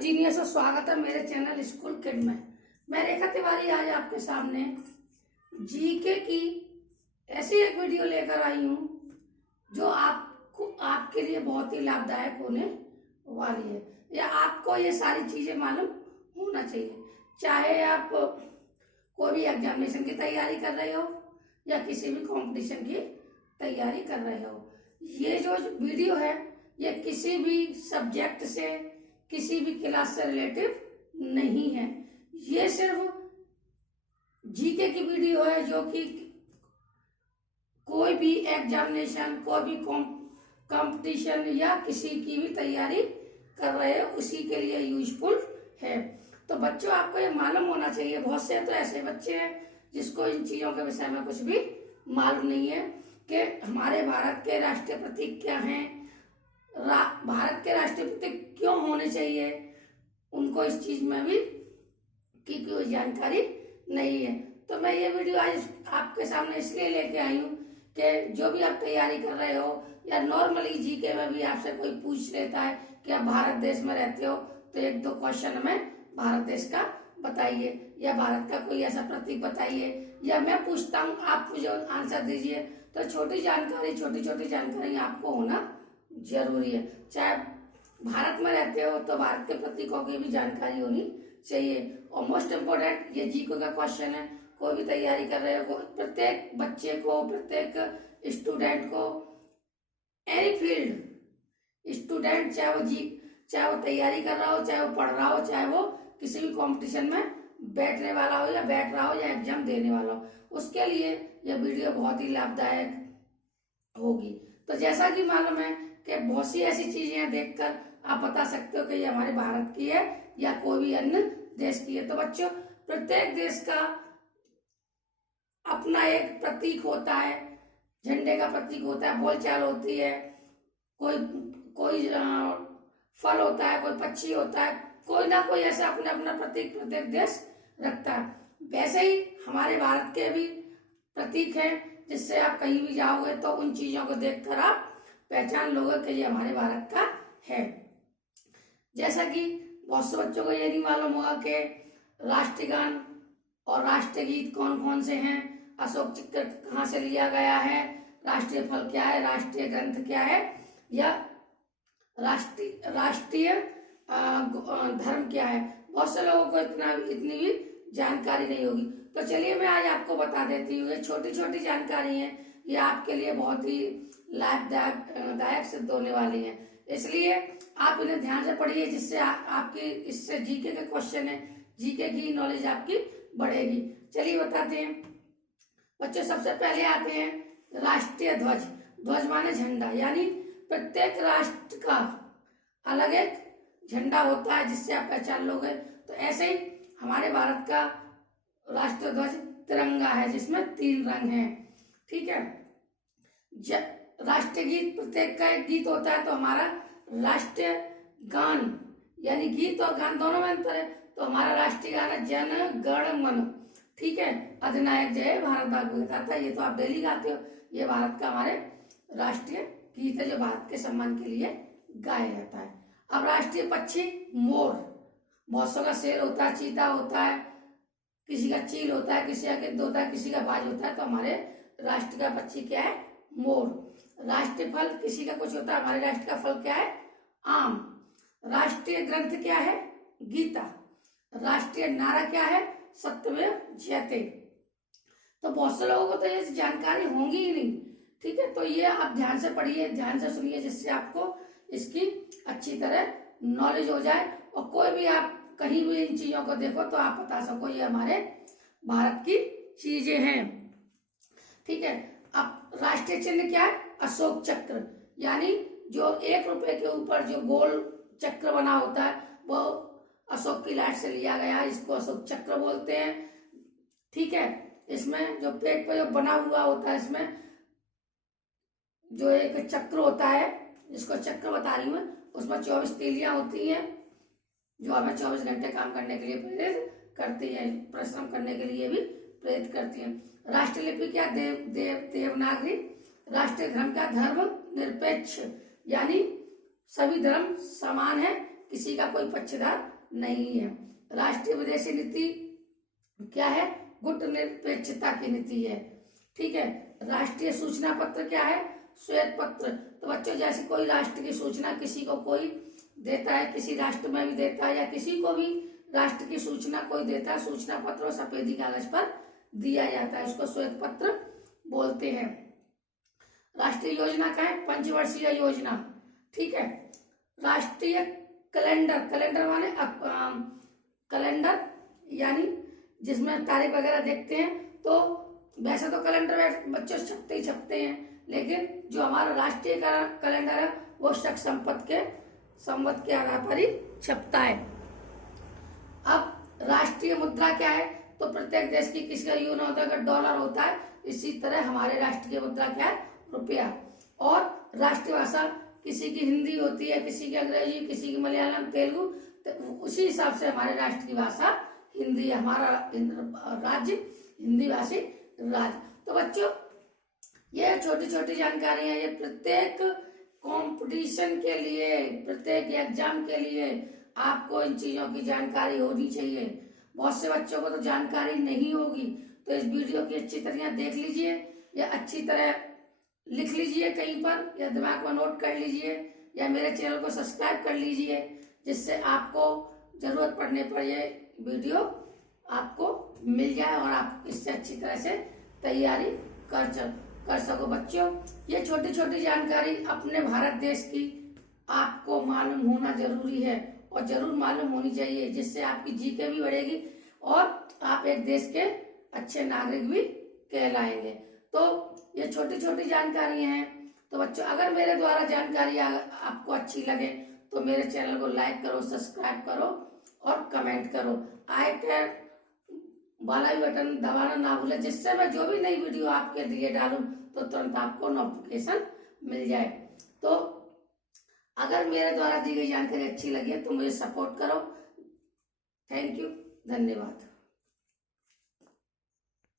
Genius, स्वागत है मेरे चैनल स्कूल किड में। मैं रेखा तिवारी आज आपके सामने जीके की ऐसी एक वीडियो लेकर आई हूँ जो आपके लिए बहुत ही लाभदायक होने वाली है, या आपको ये सारी चीजें मालूम होना चाहिए। चाहे आप कोई भी एग्जामिनेशन की तैयारी कर रहे हो या किसी भी कंपटीशन की तैयारी कर रहे हो, ये जो वीडियो है ये किसी भी सब्जेक्ट से, किसी भी क्लास से रिलेटिव नहीं है। ये सिर्फ जीके की वीडियो है जो कि कोई भी एग्जामिनेशन, कोई भी कंपटीशन या किसी की भी तैयारी कर रहे हो उसी के लिए यूजफुल है। तो बच्चों, आपको ये मालूम होना चाहिए। बहुत से तो ऐसे बच्चे हैं जिसको इन चीजों के विषय में कुछ भी मालूम नहीं है कि हमारे भारत के राष्ट्रीय प्रतीक क्या हैं, भारत के राष्ट्रीय प्रतीक क्यों होने चाहिए, उनको इस चीज में भी की कोई जानकारी नहीं है। तो मैं ये वीडियो आज आपके सामने इसलिए लेके आई हूँ कि जो भी आप तैयारी कर रहे हो या नॉर्मली जीके में भी आपसे कोई पूछ लेता है कि आप भारत देश में रहते हो तो एक दो क्वेश्चन में भारत देश का बताइए या भारत का कोई ऐसा प्रतीक बताइए, या मैं पूछता हूँ आप मुझे आंसर दीजिए। तो छोटी छोटी जानकारी आपको होना जरूरी है। चाहे भारत में रहते हो तो भारत के प्रतीकों की भी जानकारी होनी चाहिए। और मोस्ट इम्पोर्टेंट ये जीके का क्वेश्चन है, कोई भी तैयारी कर रहे हो, प्रत्येक बच्चे को, प्रत्येक स्टूडेंट को, एनी फील्ड स्टूडेंट, चाहे वो तैयारी कर रहा हो, चाहे वो पढ़ रहा हो, चाहे वो किसी भी कंपटीशन में बैठने वाला हो या बैठ रहा हो या एग्जाम देने वाला हो, उसके लिए यह वीडियो बहुत ही लाभदायक होगी। तो जैसा कि मालूम है कि बहुत सी ऐसी चीजें देखकर आप बता सकते हो कि ये हमारे भारत की है या कोई भी अन्य देश की है। तो बच्चों, प्रत्येक देश का अपना एक प्रतीक होता है, झंडे का प्रतीक होता है, बोलचाल होती है, कोई फल होता है, कोई पक्षी होता है, कोई ना कोई ऐसा अपना अपना प्रतीक प्रत्येक देश रखता है। वैसे ही हमारे भारत के भी प्रतीक हैं जिससे आप कहीं भी जाओगे तो उन चीजों को देखकर आप पहचान लोगे कि ये हमारे भारत का है। जैसा कि बहुत से बच्चों को ये नहीं मालूम होगा कि राष्ट्रीय गान और राष्ट्रीय गीत कौन कौन से हैं, अशोक चक्र कहाँ से लिया गया है, राष्ट्रीय फल क्या है, राष्ट्रीय ग्रंथ क्या है, या राष्ट्रीय धर्म क्या है। बहुत से लोगों को इतनी भी जानकारी नहीं होगी। तो चलिए मैं आज आपको बता देती हूँ। ये छोटी छोटी जानकारी है, ये आपके लिए बहुत ही लाभदायक सिद्ध होने वाली है, इसलिए आप इन्हें ध्यान से पढ़िए, जिससे आपकी इससे जीके के क्वेश्चन है, जीके की नॉलेज आपकी बढ़ेगी। चलिए बताते हैं बच्चों। सबसे पहले आते हैं राष्ट्रीय ध्वज। ध्वज माने झंडा, यानी प्रत्येक राष्ट्र का अलग एक झंडा होता है जिससे आप पहचान लोगे। तो ऐसे ही हमारे भारत का राष्ट्रीय ध्वज तिरंगा है जिसमें 3 रंग हैं। ठीक है। राष्ट्रीय गीत, प्रत्येक का एक गीत होता है। तो हमारा राष्ट्रीय गान, यानी गीत और गान दोनों में अंतर है। तो हमारा राष्ट्रीय गान है जन गण मन। ठीक है। अधिनायक जय भारत भाग्य विधाता, ये तो आप डेली गाते हो। ये भारत का हमारे राष्ट्रीय गीत है जो भारत के सम्मान के लिए गाया जाता है। अब राष्ट्रीय पक्षी मोर। बहुत सौ का शेर होता है, चीता होता है, किसी का चील होता है, किसी का गिद्ध होता है, किसी का बाज होता है। तो हमारे राष्ट्र का पक्षी क्या है? मोर। राष्ट्रीय फल किसी का कुछ होता है, हमारे राष्ट्र का फल क्या है? आम। राष्ट्रीय ग्रंथ क्या है? गीता। राष्ट्रीय नारा क्या है? सत्यमेव जयते। तो बहुत से लोगों को तो ये जानकारी होंगी ही नहीं। ठीक है। तो ये आप ध्यान से पढ़िए, ध्यान से सुनिए, जिससे आपको इसकी अच्छी तरह नॉलेज हो जाए और कोई भी आप कहीं भी इन चीजों को देखो तो आप बता सको ये हमारे भारत की चीजें हैं। ठीक है। अब राष्ट्रीय चिन्ह क्या है? अशोक चक्र, यानी जो 1 रुपए के ऊपर जो गोल चक्र बना होता है वो अशोक की लाइट से लिया गया है, इसको अशोक चक्र बोलते हैं। ठीक है। इसमें जो पेट पे जो बना हुआ होता है, इसमें जो एक चक्र होता है जिसको चक्र बता रही हूँ, उसमें 24 तीलियां होती हैं जो हमें 24 घंटे काम करने के लिए प्रेरित करती है, परिश्रम करने के लिए भी प्रेरित करती है। राष्ट्रीय लिपि क्या? देवनागरी। राष्ट्रीय धर्म क्या? धर्म निरपेक्ष, यानी सभी धर्म समान है, किसी का कोई पक्षधर नहीं है। राष्ट्रीय विदेशी नीति क्या है? गुटनिरपेक्षता की नीति है। ठीक है। राष्ट्रीय सूचना पत्र क्या है? श्वेत पत्र। तो बच्चों जैसे कोई राष्ट्र की सूचना किसी को कोई देता है, किसी राष्ट्र में भी देता है, या किसी को भी राष्ट्र की सूचना कोई देता है, सूचना पत्र और सफेदी कागज पर दिया जाता है, उसको श्वेत पत्र बोलते हैं। राष्ट्रीय योजना क्या है? पंचवर्षीय योजना। ठीक है। राष्ट्रीय कैलेंडर, कैलेंडर माने कैलेंडर यानी जिसमें तारीख वगैरह देखते हैं। तो वैसे तो कैलेंडर बच्चों छपते ही छपते हैं, लेकिन जो हमारा राष्ट्रीय कैलेंडर है वो शक संवत के आधार पर ही छपता है। अब राष्ट्रीय मुद्रा क्या है? तो प्रत्येक देश की किसी का यूरो होता है, डॉलर होता है, इसी तरह हमारे राष्ट्र की मुद्रा क्या है? रुपया। और राष्ट्रीय भाषा किसी की हिंदी होती है, किसी की अंग्रेजी, किसी की मलयालम, तेलुगु, तो उसी हिसाब से हमारे राष्ट्र की भाषा हिंदी है। हमारा राज्य हिंदी भाषी राज्य। तो बच्चों ये छोटी छोटी जानकारी है, ये प्रत्येक कंपटीशन के लिए, प्रत्येक एग्जाम के लिए आपको इन चीजों की जानकारी होनी चाहिए। बहुत से बच्चों को तो जानकारी नहीं होगी, तो इस वीडियो की अच्छी तरह देख लीजिए, या अच्छी तरह लिख लीजिए कहीं पर, या दिमाग में नोट कर लीजिए, या मेरे चैनल को सब्सक्राइब कर लीजिए, जिससे आपको जरूरत पड़ने पर ये वीडियो आपको मिल जाए और आप इससे अच्छी तरह से तैयारी कर सको। बच्चों ये छोटी छोटी जानकारी अपने भारत देश की आपको मालूम होना जरूरी है, और जरूर मालूम होनी चाहिए, जिससे आपकी जीके भी बढ़ेगी और आप एक देश के अच्छे नागरिक भी कहलाएंगे। तो ये छोटी छोटी जानकारी हैं। तो बच्चों अगर मेरे द्वारा जानकारी आपको अच्छी लगे तो मेरे चैनल को लाइक करो, सब्सक्राइब करो और कमेंट करो। आइकन वाला भी बटन दबाना ना भूले, जिससे मैं जो भी नई वीडियो आपके लिए डालूं तो तुरंत आपको नोटिफिकेशन मिल जाए। तो अगर मेरे द्वारा दी गई जानकारी अच्छी लगी है तो मुझे सपोर्ट करो। थैंक यू, धन्यवाद।